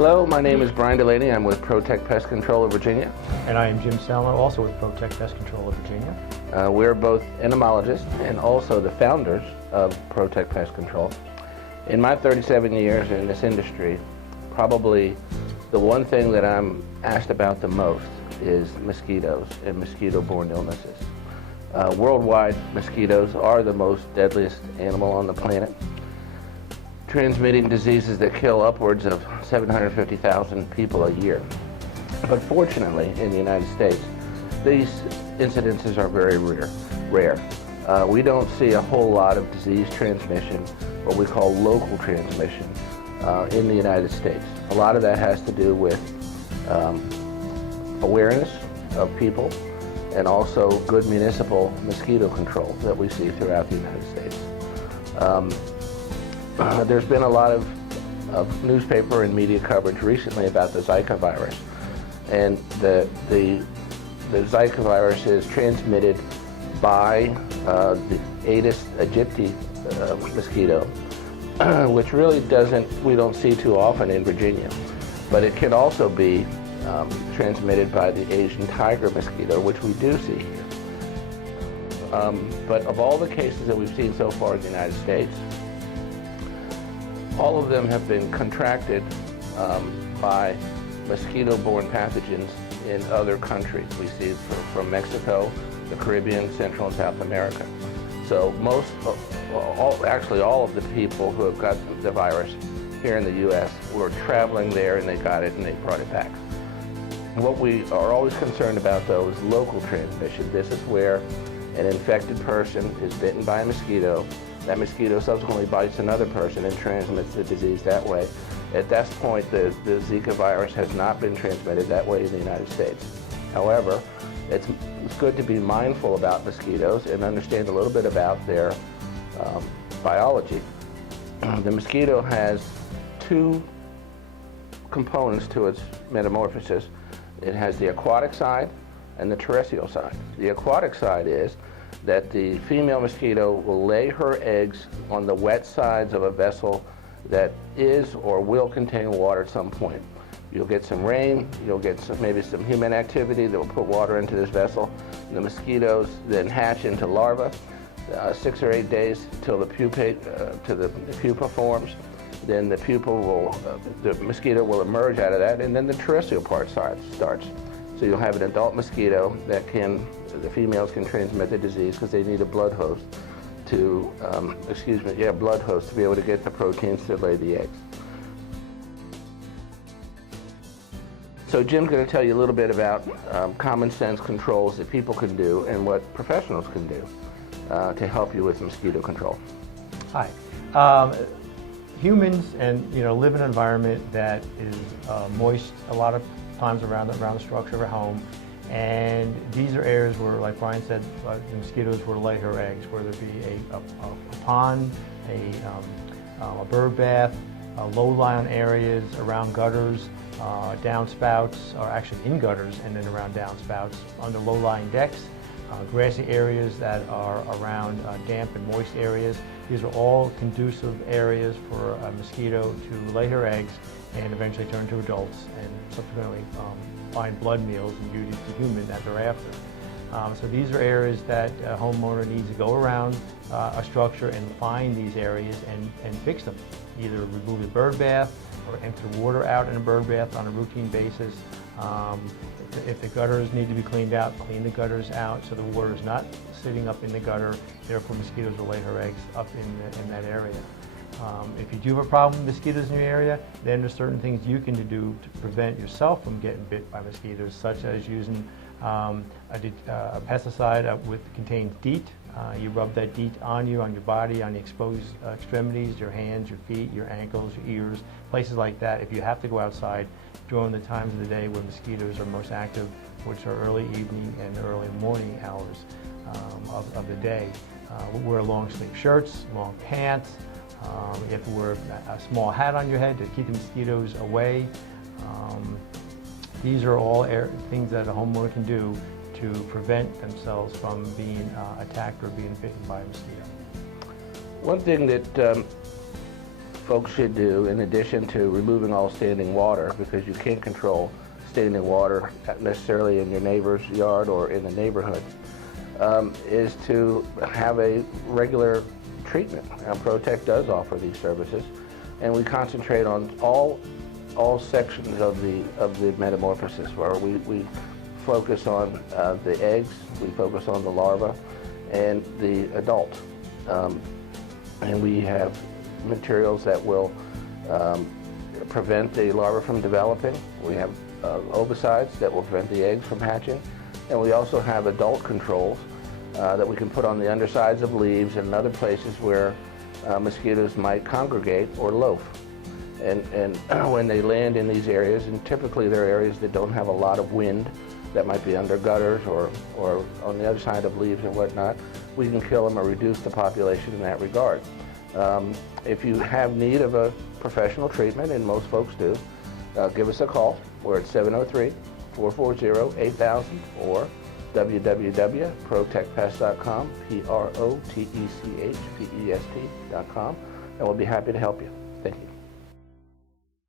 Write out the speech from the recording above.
Hello, my name is Brian Delaney. I'm with Protect Pest Control of Virginia. And I am Jim Selmer, also with Protect Pest Control of Virginia. We're both entomologists and also the founders of Protect Pest Control. In my 37 years in this industry, probably the one thing that I'm asked about the most is mosquitoes and mosquito-borne illnesses. Worldwide, mosquitoes are the most deadliest animal on the planet, transmitting diseases that kill upwards of 750,000 people a year. But fortunately, in the United States, these incidences are very rare. We don't see a whole lot of disease transmission, what we call local transmission, in the United States. A lot of that has to do with awareness of people and also good municipal mosquito control that we see throughout the United States. There's been a lot of newspaper and media coverage recently about the Zika virus, and the Zika virus is transmitted by the Aedes aegypti mosquito, which really we don't see too often in Virginia, but it can also be transmitted by the Asian tiger mosquito, which we do see here. But of all the cases that we've seen so far in the United States, all of them have been contracted by mosquito-borne pathogens in other countries. We see from Mexico, the Caribbean, Central and South America. So actually all of the people who have got the virus here in the U.S. were traveling there and they got it and they brought it back. What we are always concerned about, though, is local transmission. This is where an infected person is bitten by a mosquito. That mosquito subsequently bites another person and transmits the disease that way. At that point, the Zika virus has not been transmitted that way in the United States. However, it's good to be mindful about mosquitoes and understand a little bit about their biology. The mosquito has two components to its metamorphosis. It has the aquatic side and the terrestrial side. The aquatic side is that the female mosquito will lay her eggs on the wet sides of a vessel that is or will contain water at some point. You'll get some rain, you'll get maybe some human activity that will put water into this vessel. The mosquitoes then hatch into larvae, 6 or 8 days till the pupa forms. Then the mosquito will emerge out of that, and then the terrestrial part starts. So you'll have an adult mosquito that the females can transmit the disease because they need a blood host to be able to get the proteins to lay the eggs. So Jim's going to tell you a little bit about common sense controls that people can do and what professionals can do to help you with mosquito control. Hi. Humans live in an environment that is moist a lot of times around the structure of a home, and these are areas where, like Brian said, the mosquitoes will lay her eggs, whether it be a pond, a bird bath, low-lying areas around gutters, downspouts, or actually in gutters and then around downspouts, under low-lying decks, grassy areas that are around damp and moist areas. These are all conducive areas for a mosquito to lay her eggs and eventually turn to adults and subsequently find blood meals and duties to human thereafter. So these are areas that a homeowner needs to go around a structure and find these areas and fix them. Either remove the bird bath or empty water out in a bird bath on a routine basis. If the gutters need to be cleaned out, clean the gutters out so the water is not sitting up in the gutter, therefore mosquitoes will lay her eggs up in that area. If you do have a problem with mosquitoes in your area, then there's certain things you can do to prevent yourself from getting bit by mosquitoes, such as using a pesticide that contains DEET. You rub that DEET on your body, on the exposed extremities, your hands, your feet, your ankles, your ears, places like that. If you have to go outside during the times of the day when mosquitoes are most active, which are early evening and early morning hours of the day. Wear long sleeve shirts, long pants. You have to wear a small hat on your head to keep the mosquitoes away. These are all things that a homeowner can do to prevent themselves from being attacked or being bitten by a mosquito. One thing that folks should do, in addition to removing all standing water, because you can't control standing water necessarily in your neighbor's yard or in the neighborhood, is to have a regular treatment. Protect does offer these services, and we concentrate on all sections of the metamorphosis, where we focus on the eggs, we focus on the larva, and the adult. And we have materials that will prevent the larva from developing. We have ovicides that will prevent the eggs from hatching. And we also have adult controls that we can put on the undersides of leaves and other places where mosquitoes might congregate or loaf. And when they land in these areas, and typically they're areas that don't have a lot of wind, that might be under gutters or on the other side of leaves and whatnot, we can kill them or reduce the population in that regard. If you have need of a professional treatment, and most folks do, give us a call. We're at 703-440-8000 or www.protectpest.com, protechpest.com, and we'll be happy to help you. Thank you.